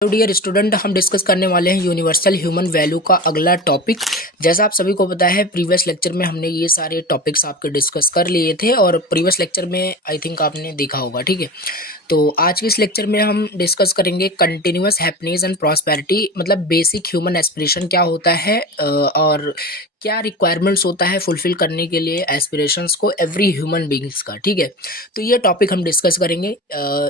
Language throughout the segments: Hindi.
हेलो डियर स्टूडेंट, हम डिस्कस करने वाले हैं यूनिवर्सल ह्यूमन वैल्यू का अगला टॉपिक। जैसा आप सभी को पता है, प्रीवियस लेक्चर में हमने ये सारे टॉपिक्स आपके डिस्कस कर लिए थे और प्रीवियस लेक्चर में आई थिंक आपने देखा होगा। ठीक है, तो आज के इस लेक्चर में हम डिस्कस करेंगे कंटिन्यूअस हैप्पीनेस एंड प्रॉस्पेरिटी, मतलब बेसिक ह्यूमन एस्पिरेशन क्या होता है और क्या रिक्वायरमेंट्स होता है फुलफिल करने के लिए एस्पिरेशंस को एवरी ह्यूमन बींग्स का। ठीक है, तो ये टॉपिक हम डिस्कस करेंगे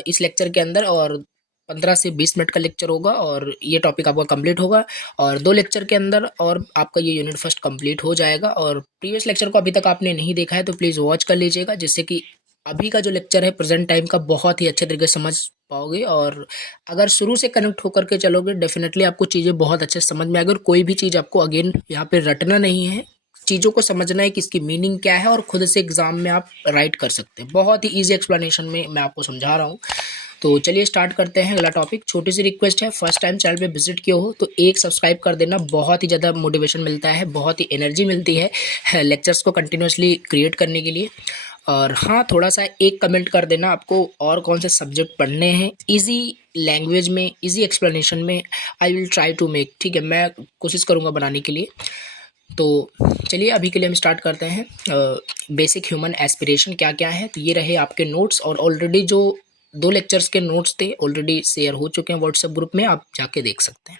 इस लेक्चर के अंदर, और 15 से 20 मिनट का लेक्चर होगा और ये टॉपिक आपका कंप्लीट होगा और 2 लेक्चर के अंदर और आपका ये यूनिट फर्स्ट कंप्लीट हो जाएगा। और प्रीवियस लेक्चर को अभी तक आपने नहीं देखा है तो प्लीज़ वॉच कर लीजिएगा, जिससे कि अभी का जो लेक्चर है प्रेजेंट टाइम का बहुत ही अच्छे तरीके से समझ पाओगे। और अगर शुरू से कनेक्ट होकर के चलोगे डेफिनेटली आपको चीज़ें बहुत अच्छे से समझ में आएगी और कोई भी चीज़ आपको अगेन यहाँ पे रटना नहीं है, चीज़ों को समझना है कि इसकी मीनिंग क्या है और खुद से एग्जाम में आप राइट कर सकते हैं। बहुत ही ईजी एक्सप्लेनेशन में मैं आपको समझा रहा हूँ। तो चलिए स्टार्ट करते हैं अगला टॉपिक। छोटी सी रिक्वेस्ट है, फर्स्ट टाइम चैनल पे विजिट किए हो तो एक सब्सक्राइब कर देना, बहुत ही ज़्यादा मोटिवेशन मिलता है, बहुत ही एनर्जी मिलती है लेक्चर्स को कंटिन्यूसली क्रिएट करने के लिए। और हाँ, थोड़ा सा एक कमेंट कर देना आपको और कौन से सब्जेक्ट पढ़ने हैं इजी लैंग्वेज में, इजी एक्सप्लेनेशन में। I will try to make, ठीक है, मैं कोशिश करूँगा बनाने के लिए। तो चलिए अभी के लिए हम स्टार्ट करते हैं। बेसिक ह्यूमन एस्पिरेशन क्या क्या है, तो ये रहे आपके नोट्स, और ऑलरेडी जो 2 लेक्चर्स के नोट्स थे ऑलरेडी शेयर हो चुके हैं व्हाट्सएप ग्रुप में, आप जाके देख सकते हैं।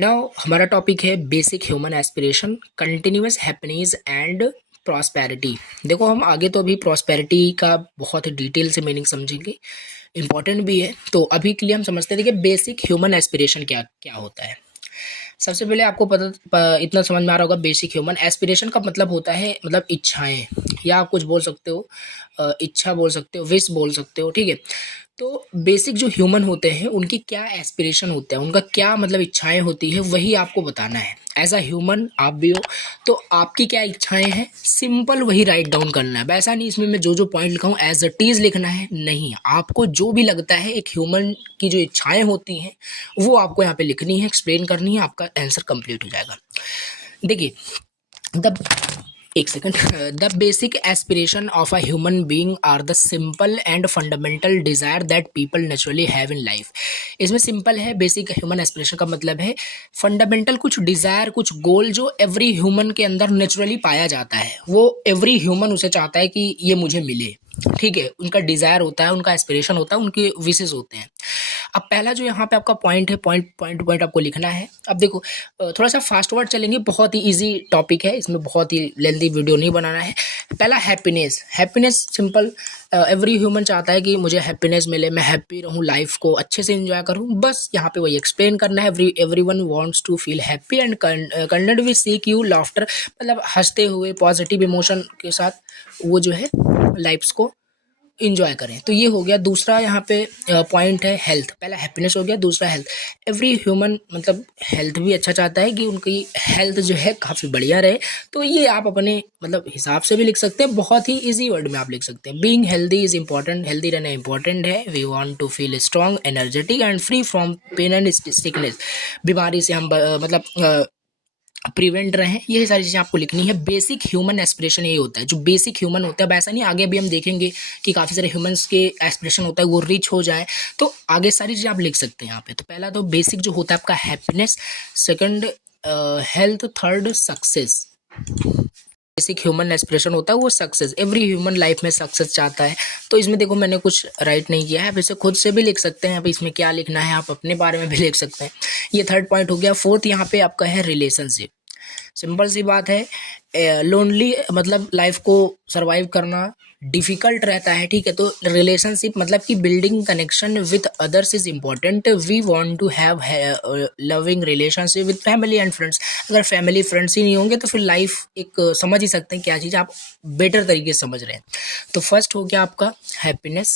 नाउ हमारा टॉपिक है basic human aspiration, continuous happiness and prosperity. देखो, हम आगे तो अभी प्रॉस्पेरिटी का बहुत ही डिटेल से मीनिंग समझेंगे, इंपॉर्टेंट भी है। तो अभी के लिए हम समझते हैं कि बेसिक ह्यूमन एस्पिरेशन क्या क्या होता है। सबसे पहले आपको इतना समझ में आ रहा होगा, बेसिक ह्यूमन एस्पिरेशन का मतलब होता है मतलब इच्छाएं, या आप कुछ बोल सकते हो, इच्छा बोल सकते हो, विश बोल सकते हो। ठीक है, तो बेसिक जो ह्यूमन होते हैं उनकी क्या एस्पिरेशन होता है, उनका क्या मतलब इच्छाएं होती है, वही आपको बताना है। एज अ ह्यूमन आप भी हो तो आपकी क्या इच्छाएं हैं, सिंपल वही राइट डाउन करना है। वैसा नहीं इसमें मैं जो जो पॉइंट लिखाऊं एज अ टीज लिखना है, नहीं, आपको जो भी लगता है एक ह्यूमन की जो इच्छाएं होती हैं वो आपको यहाँ पे लिखनी है, एक्सप्लेन करनी है, आपका आंसर कंप्लीट हो जाएगा। देखिए, द एक second, the basic aspiration of a human being are the simple and fundamental desire that people naturally have in life. इसमें सिंपल है, बेसिक ह्यूमन एस्पिरेशन का मतलब है फंडामेंटल कुछ डिजायर, कुछ गोल जो एवरी ह्यूमन के अंदर नेचुरली पाया जाता है, वो एवरी ह्यूमन उसे चाहता है कि ये मुझे मिले। ठीक है, उनका डिजायर होता है, उनका एस्पिरेशन होता है, उनके विशेस होते हैं। अब पहला जो यहाँ पे आपका पॉइंट है, पॉइंट पॉइंट पॉइंट आपको लिखना है। अब देखो, थोड़ा सा फास्ट वर्ड चलेंगे, बहुत ही इजी टॉपिक है, इसमें बहुत ही लेंथी वीडियो नहीं बनाना है। पहला happiness. Happiness simple, every human चाहता है कि मुझे हैप्पीनेस मिले, मैं हैप्पी रहूँ, लाइफ को अच्छे से एंजॉय करूँ, बस यहाँ पे वही एक्सप्लेन करना है। Everyone wants to feel happy and content we seek you laughter, मतलब हंसते हुए पॉजिटिव इमोशन के साथ वो जो है लाइफ्स को इंजॉय करें। तो ये हो गया। दूसरा यहाँ पे पॉइंट है हेल्थ। पहला हैप्पीनेस हो गया, दूसरा हेल्थ। एवरी ह्यूमन मतलब हेल्थ भी अच्छा चाहता है कि उनकी हेल्थ जो है काफ़ी बढ़िया रहे। तो ये आप अपने मतलब हिसाब से भी लिख सकते हैं, बहुत ही इजी वर्ड में आप लिख सकते हैं। Being healthy is important, healthy रहना इंपॉर्टेंट है। We want to feel strong, energetic and free from pain and sickness. बीमारी से हम मतलब प्रिवेंट रहें, ये सारी चीज़ें आपको लिखनी है। बेसिक ह्यूमन एस्पिरेशन यही होता है, जो बेसिक ह्यूमन होता है। अब ऐसा नहीं, आगे भी हम देखेंगे कि काफ़ी सारे ह्यूमंस के एस्पिरेशन होता है वो रिच हो जाए, तो आगे सारी चीज़ें आप लिख सकते हैं यहाँ पे। तो पहला तो बेसिक जो होता है आपका happiness, second health, third success. Basic human aspiration होता है वो सक्सेस, एवरी ह्यूमन लाइफ में सक्सेस चाहता है। तो इसमें देखो मैंने कुछ राइट नहीं किया है, आप इसे खुद से भी लिख सकते हैं। अब इसमें क्या लिखना है आप अपने बारे में भी लिख सकते हैं। ये थर्ड पॉइंट हो गया। फोर्थ यहाँ पे आपका है रिलेशनशिप। सिंपल सी बात है, लोनली मतलब लाइफ को सरवाइव करना डिफिकल्ट रहता है। ठीक है, तो रिलेशनशिप मतलब कि building connection with others is important. We want to have loving relationship with family and friends. अगर फैमिली फ्रेंड्स ही नहीं होंगे तो फिर लाइफ एक समझ ही सकते हैं क्या चीज़ आप बेटर तरीके से समझ रहे हैं। तो फर्स्ट हो गया आपका हैप्पीनेस,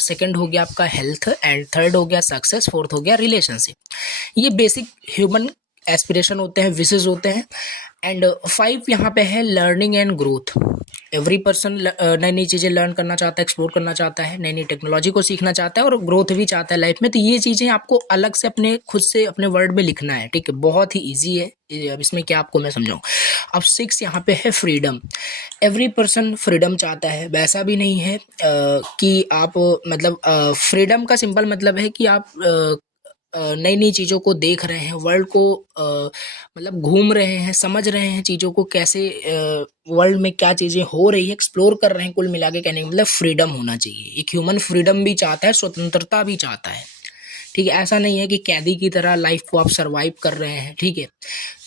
सेकंड हो गया आपका हेल्थ, एंड थर्ड हो गया सक्सेस, फोर्थ हो गया रिलेशनशिप। ये बेसिक ह्यूमन एस्पिरेशन होते हैं, विशेस होते हैं। एंड 5 यहाँ पे है learning and growth. Every person नई नई चीज़ें लर्न करना चाहता है, एक्सप्लोर करना चाहता है, नई नई टेक्नोलॉजी को सीखना चाहता है और ग्रोथ भी चाहता है लाइफ में। तो ये चीज़ें आपको अलग से अपने खुद से अपने वर्ड में लिखना है। ठीक है, बहुत ही ईजी है। अब इसमें क्या आपको मैं समझाऊँ। अब 6 यहाँ पे है फ्रीडम। एवरी पर्सन फ्रीडम चाहता है, वैसा भी नहीं है कि आप मतलब फ्रीडम का सिंपल मतलब है कि आप नई नई चीज़ों को देख रहे हैं, वर्ल्ड को मतलब घूम रहे हैं, समझ रहे हैं चीज़ों को, कैसे वर्ल्ड में क्या चीज़ें हो रही है, एक्सप्लोर कर रहे हैं। कुल मिला के कहने का मतलब फ्रीडम होना चाहिए। एक ह्यूमन फ्रीडम भी चाहता है, स्वतंत्रता भी चाहता है। ठीक है, ऐसा नहीं है कि कैदी की तरह लाइफ को आप सर्वाइव कर रहे हैं। ठीक है,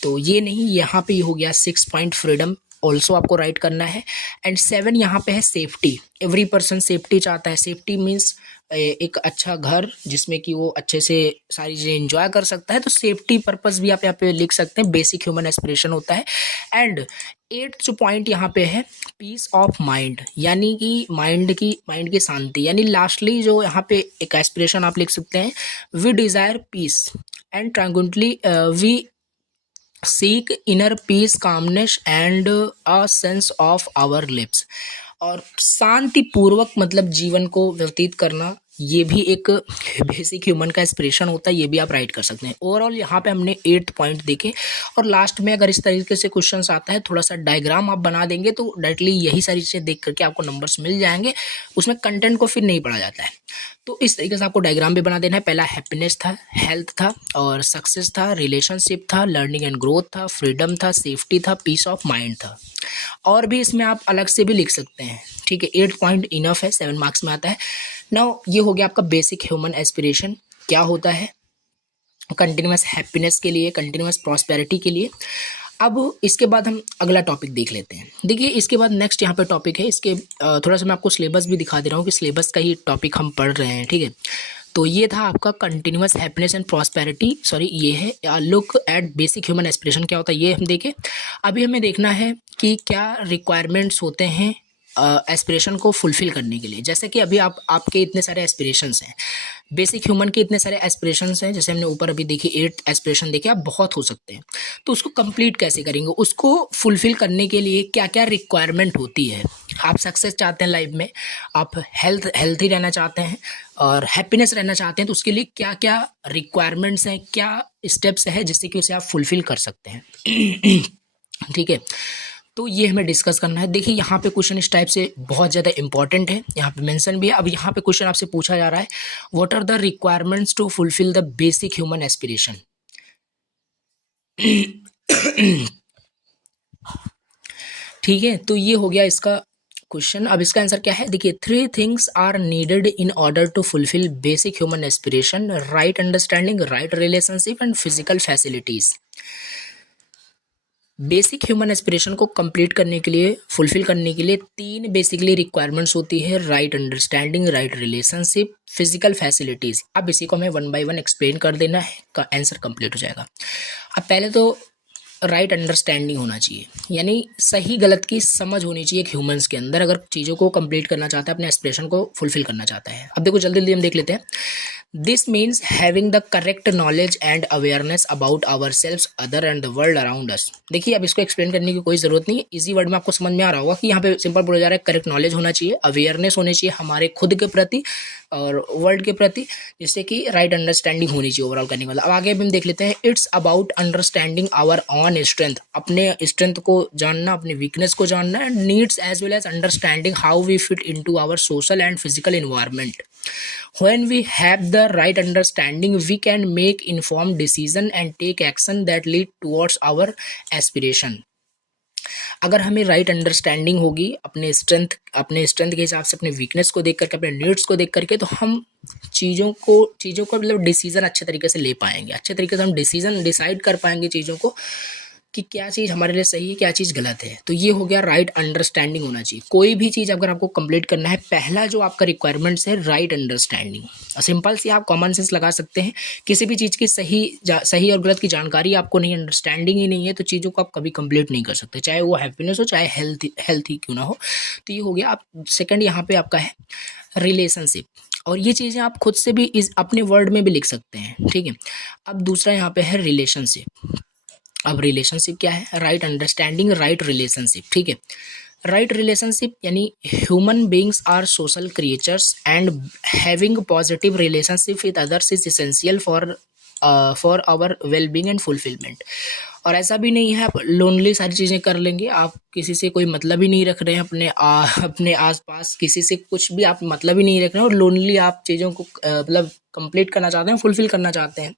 तो ये नहीं, यहाँ पे हो गया 6 पॉइंट फ्रीडम ऑल्सो आपको राइट करना है। एंड 7 यहाँ पे है सेफ्टी। एवरी पर्सन सेफ्टी चाहता है। सेफ्टी मीन्स एक अच्छा घर जिसमें कि वो अच्छे से सारी चीज़ें इंजॉय कर सकता है। तो सेफ्टी पर्पस भी आप यहाँ पे लिख सकते हैं, बेसिक ह्यूमन एस्पिरेशन होता है। एंड 8th जो पॉइंट यहाँ पे है, पीस ऑफ माइंड, यानी कि माइंड की शांति। यानी लास्टली जो यहाँ पे एक एस्पिरेशन आप लिख सकते हैं, we desire peace and tranquillity, we seek inner peace, calmness and a sense of our lips. और शांतिपूर्वक मतलब जीवन को व्यतीत करना, ये भी एक बेसिक ह्यूमन का एस्पिरेशन होता है। ये भी आप राइट कर सकते हैं। ओवरऑल यहाँ पे हमने 8 पॉइंट देखे। और लास्ट में अगर इस तरीके से क्वेश्चंस आता है, थोड़ा सा डायग्राम आप बना देंगे तो डायरेक्टली यही सारी चीज़ें देख करके आपको नंबर्स मिल जाएंगे। उसमें कंटेंट को फिर नहीं पढ़ा जाता है। तो इस तरीके से आपको डायग्राम भी बना देना है। पहला हैप्पीनेस था, हेल्थ था, और सक्सेस था, रिलेशनशिप था, लर्निंग एंड ग्रोथ था, फ्रीडम था, सेफ्टी था, पीस ऑफ माइंड था। और भी इसमें आप अलग से भी लिख सकते हैं। ठीक है, 8 पॉइंट इनफ है, 7 मार्क्स में आता है। नाउ ये हो गया आपका बेसिक ह्यूमन एस्पिरेशन क्या होता है, कंटिन्यूस हैप्पीनेस के लिए, कंटिन्यूस प्रॉस्पेरिटी के लिए। अब इसके बाद हम अगला टॉपिक देख लेते हैं। देखिए, इसके बाद नेक्स्ट यहाँ पे टॉपिक है, इसके थोड़ा सा मैं आपको सिलेबस भी दिखा दे रहा हूँ कि सिलेबस का ही टॉपिक हम पढ़ रहे हैं। ठीक है, तो ये था आपका continuous happiness and prosperity, sorry ये है look at basic human aspiration क्या होता है, ये हम देखें। अभी हमें देखना है कि क्या रिक्वायरमेंट्स होते हैं एस्पिरेशन को फुलफ़िल करने के लिए। जैसे कि अभी आपके इतने सारे एस्पिरेशंस हैं, बेसिक ह्यूमन के इतने सारे एस्पिरेशंस हैं, जैसे हमने ऊपर अभी देखी 8 एस्पिरेशन देखे, आप बहुत हो सकते हैं। तो उसको कंप्लीट कैसे करेंगे, उसको फुलफ़िल करने के लिए क्या क्या रिक्वायरमेंट होती है। आप सक्सेस चाहते हैं लाइफ में, आप हेल्थी रहना चाहते हैं और हैप्पीनेस रहना चाहते हैं, तो उसके लिए क्या क्या रिक्वायरमेंट्स हैं, क्या स्टेप्स हैं जिससे कि उसे आप फुलफ़िल कर सकते हैं। ठीक है, तो ये हमें डिस्कस करना है। देखिए, यहाँ पे क्वेश्चन इस टाइप से बहुत ज़्यादा इंपॉर्टेंट है, यहाँ पे मेंशन भी है। अब यहाँ पे क्वेश्चन आपसे पूछा जा रहा है, what are the requirements to fulfil the basic human aspiration. ठीक है, तो ये हो गया इसका क्वेश्चन। अब इसका आंसर क्या है, देखिए, 3 things are needed in order to fulfil basic human aspiration, right understanding, right relationship and physical facilities. Basic human aspiration को कंप्लीट करने के लिए, फुलफिल करने के लिए 3 बेसिकली रिक्वायरमेंट्स होती है, right understanding, right relationship, physical facilities. अब इसी को हमें 1 बाय 1 एक्सप्लेन कर देना है, का आंसर कंप्लीट हो जाएगा। अब पहले तो राइट अंडरस्टैंडिंग होना चाहिए, यानी सही गलत की समझ होनी चाहिए एक ह्यूमंस के अंदर, अगर चीज़ों को कंप्लीट करना चाहता है, अपने एस्पिरेशन को फुलफिल करना चाहता है। अब देखो, जल्दी जल्दी हम देख लेते हैं। This means having the correct knowledge and awareness about ourselves, other and the world around us. देखिए, अब इसको एक्सप्लेन करने की कोई ज़रूरत नहीं है, इजी वर्ड में आपको समझ में आ रहा होगा कि यहाँ पे सिंपल बोला जा रहा है, करेक्ट नॉलेज होना चाहिए, अवेयरनेस होनी चाहिए हमारे खुद के प्रति और वर्ल्ड के प्रति, जिससे कि राइट अंडरस्टैंडिंग होनी चाहिए ओवरऑल करने वाला। अब आगे भी हम देख लेते हैं, it's about understanding our own strength, अपने स्ट्रेंथ को जानना, अपने वीकनेस को जानना, and needs as well as understanding how we fit into our social and physical environment. When we have the right understanding, we can make informed decision and take action that lead towards our aspiration. अगर हमें राइट अंडरस्टैंडिंग होगी अपने स्ट्रेंथ के हिसाब से, अपने वीकनेस को देख करके, अपने नीड्स को देख करके, तो हम चीज़ों को मतलब डिसीजन अच्छे तरीके से ले पाएंगे, अच्छे तरीके से हम डिसीजन डिसाइड कर पाएंगे चीज़ों को कि क्या चीज़ हमारे लिए सही है, क्या चीज़ गलत है। तो ये हो गया राइट अंडरस्टैंडिंग होना चाहिए। कोई भी चीज़ अगर आपको कंप्लीट करना है, पहला जो आपका रिक्वायरमेंट्स है राइट अंडरस्टैंडिंग। सिंपल सी आप कॉमन सेंस लगा सकते हैं, किसी भी चीज़ की सही और गलत की जानकारी आपको नहीं, अंडरस्टैंडिंग ही नहीं है, तो चीज़ों को आप कभी कंप्लीट नहीं कर सकते, चाहे वो हैप्पीनेस हो, चाहे हेल्थ ही क्यों ना हो। तो ये हो गया। आप सेकेंड यहाँ पे आपका है रिलेशनशिप, और ये चीज़ें आप खुद से भी अपने वर्ड में भी लिख सकते हैं। ठीक है, अब दूसरा यहाँ पे है रिलेशनशिप। अब रिलेशनशिप क्या है, राइट अंडरस्टैंडिंग, राइट रिलेशनशिप। ठीक है, राइट रिलेशनशिप यानी human beings are social creatures and having positive relationship with others is essential for our well being and fulfilment. और ऐसा भी नहीं है आप लोनली सारी चीज़ें कर लेंगे, आप किसी से कोई मतलब ही नहीं रख रहे हैं, अपने आसपास किसी से कुछ भी आप मतलब ही नहीं रख रहे हैं, और लोनली आप चीज़ों को मतलब कंप्लीट करना चाहते हैं, फुलफिल करना चाहते हैं।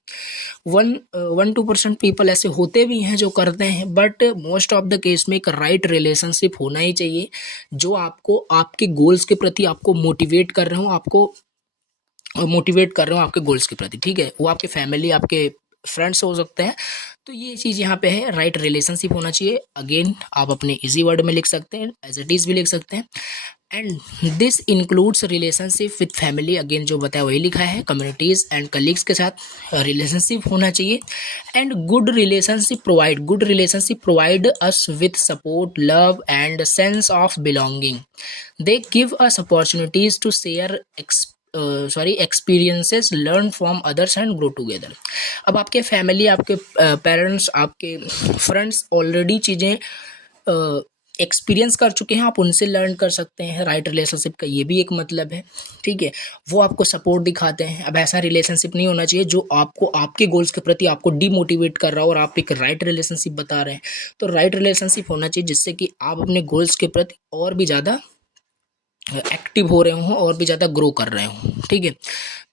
1-2% पीपल ऐसे होते भी हैं जो करते हैं, but most of the case में एक राइट रिलेशनशिप होना ही चाहिए जो आपको आपके गोल्स के प्रति आपको मोटिवेट कर रहे हो, आपके गोल्स के प्रति, ठीक है। वो आपके फैमिली, आपके फ्रेंड्स हो सकते हैं। तो ये चीज़ यहाँ पे है, राइट रिलेशनशिप होना चाहिए। अगेन आप अपने इजी वर्ड में लिख सकते हैं, एज इट इज़ भी लिख सकते हैं। And this includes relationship with family, again जो बताया वही लिखा है। कम्युनिटीज़ एंड कलीग्स के साथ रिलेशनशिप होना चाहिए। And good relationship provide us with support, love and sense of belonging. They give us opportunities to share experiences, learn from others and grow together. अब आपके फैमिली, आपके पेरेंट्स, आपके फ्रेंड्स ऑलरेडी चीज़ें एक्सपीरियंस कर चुके हैं, आप उनसे लर्न कर सकते हैं। राइट रिलेशनशिप का ये भी एक मतलब है, ठीक है। वो आपको सपोर्ट दिखाते हैं। अब ऐसा रिलेशनशिप नहीं होना चाहिए जो आपको आपके गोल्स के प्रति आपको डीमोटिवेट कर रहा हो और आप एक राइट रिलेशनशिप बता रहे हैं। तो राइट रिलेशनशिप होना चाहिए जिससे कि आप अपने गोल्स के प्रति और भी ज़्यादा एक्टिव हो रहे हों और भी ज़्यादा ग्रो कर रहे हों, ठीक है।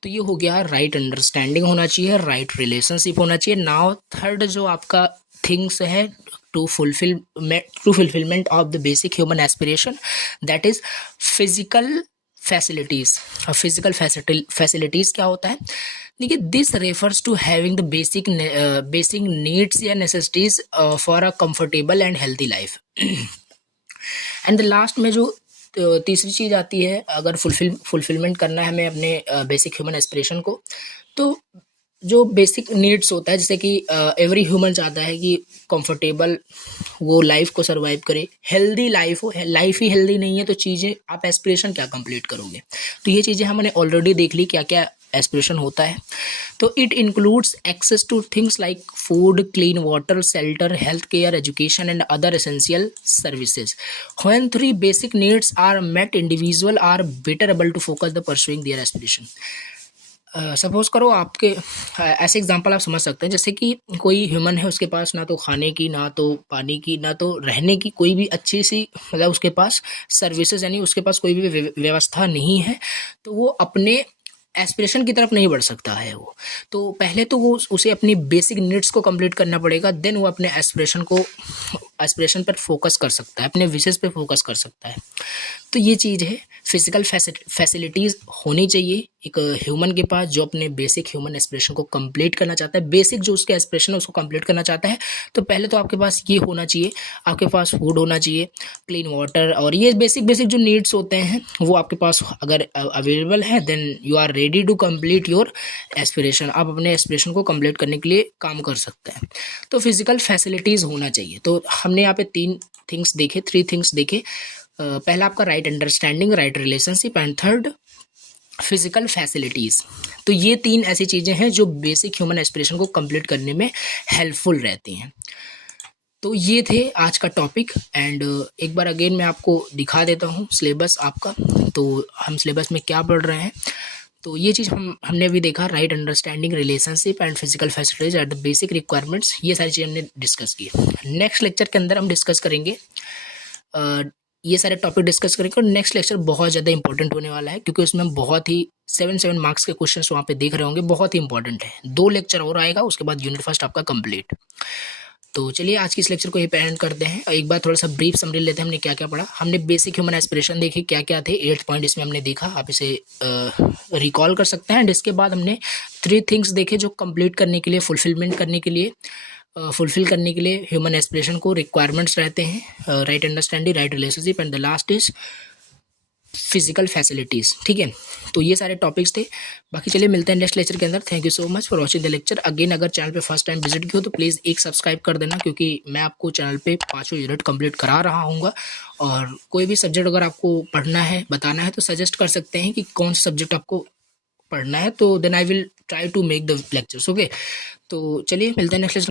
तो ये हो गया, राइट अंडरस्टैंडिंग होना चाहिए, राइट रिलेशनशिप होना चाहिए। नाउ थर्ड जो आपका थिंग्स है to fulfilment of the basic human aspiration, that is physical facilities. Physical facilities क्या होता है? देखिए, this refers to having the basic needs या necessities for a comfortable and healthy life. And the last में जो तीसरी चीज़ आती है, अगर फुलफिलमेंट करना है हमें अपने बेसिक ह्यूमन एस्पिरेशन को, तो जो बेसिक नीड्स होता है, जैसे कि एवरी ह्यूमन चाहता है कि कंफर्टेबल वो लाइफ को सरवाइव करे, हेल्दी लाइफ हो। लाइफ ही हेल्दी नहीं है तो चीज़ें, आप एस्पिरेशन क्या कंप्लीट करोगे? तो ये चीज़ें हमने ऑलरेडी देख ली क्या क्या एस्पिरेशन होता है। तो it includes access to things like food, clean water, shelter, health care, education and other essential services. When 3 basic needs are met, individual are better able to focus the pursuing their aspiration. Suppose करो आपके ऐसे एग्जांपल आप समझ सकते हैं, जैसे कि कोई ह्यूमन है, उसके पास ना तो खाने की, ना तो पानी की, ना तो रहने की कोई भी अच्छी सी, मतलब उसके पास सर्विसेज, यानी उसके पास कोई भी व्यवस्था नहीं है। तो वो अपने एस्पिरेशन की तरफ नहीं बढ़ सकता है। वो तो पहले तो वो उसे अपनी बेसिक नीड्स को कंप्लीट करना पड़ेगा, देन वो अपने एस्पिरेशन पर फोकस कर सकता है, अपने विशेष पे फोकस कर सकता है। तो ये चीज़ है, फिजिकल फैसिलिटीज़ होनी चाहिए एक ह्यूमन के पास जो अपने बेसिक ह्यूमन एस्पिरेशन को कंप्लीट करना चाहता है। बेसिक जो उसके एस्पिरेशन है उसको कंप्लीट करना चाहता है, तो पहले तो आपके पास ये होना चाहिए, आपके पास फूड होना चाहिए, क्लीन वाटर, और ये बेसिक जो नीड्स होते हैं वो आपके पास अगर अवेलेबल है, then you are ready to complete your aspiration. आप अपने एस्पिरेशन को कंप्लीट करने के लिए काम कर सकते हैं। तो फिजिकल फैसिलिटीज़ होना चाहिए। तो हमने यहाँ पे 3 थिंग्स देखे। पहला आपका right understanding, right relationship, and third physical facilities. तो ये 3 ऐसी चीज़ें हैं जो बेसिक ह्यूमन एस्पिरेशन को कंप्लीट करने में हेल्पफुल रहती हैं। तो ये थे आज का टॉपिक। एंड एक बार अगेन मैं आपको दिखा देता हूँ सिलेबस आपका। तो हम सिलेबस में क्या पढ़ रहे हैं, तो ये चीज़ हमने भी देखा, right understanding, relationship and physical facilities are the basic requirements. ये सारी चीज़ें हमने डिस्कस की। नेक्स्ट लेक्चर के अंदर हम डिस्कस करेंगे, ये सारे टॉपिक डिस्कस करेंगे। और नेक्स्ट लेक्चर बहुत ज़्यादा इंपॉर्टेंट होने वाला है, क्योंकि उसमें हम बहुत ही 7 मार्क्स के क्वेश्चंस वहाँ पे देख रहे होंगे, बहुत ही इंपॉर्टेंट है। 2 लेक्चर और आएगा, उसके बाद यूनिट फर्स्ट आपका कंप्लीट। तो चलिए आज की इस लेक्चर को यही पेंड करते हैं, और एक बार थोड़ा सा ब्रीफ समरी लेते हैं हमने क्या क्या पढ़ा। हमने बेसिक ह्यूमन एस्पिरेशन देखे, क्या क्या थे, 8 पॉइंट इसमें हमने देखा, आप इसे रिकॉल कर सकते हैं। एंड इसके बाद हमने 3 थिंग्स देखे जो कंप्लीट करने के लिए, फुलफिल करने के लिए ह्यूमन एस्पिरेशन को रिक्वायरमेंट्स रहते हैं, right understanding, right relationship, and the last is physical facilities. ठीक है, तो ये सारे टॉपिक्स थे। बाकी चलिए मिलते हैं नेक्स्ट लेक्चर के अंदर। Thank you so much for watching the lecture. Again अगर चैनल पे फर्स्ट टाइम विजिट किया हो तो प्लीज़ एक सब्सक्राइब कर देना, क्योंकि मैं आपको चैनल पे 5 यूनिट कंप्लीट करा रहा हूँगा। और कोई भी सब्जेक्ट अगर आपको पढ़ना है, बताना है, तो सजेस्ट कर सकते हैं कि कौन सा सब्जेक्ट आपको पढ़ना है, तो then I will try to make the lectures. Okay, तो चलिए मिलते हैं नेक्स्ट लेक्चर।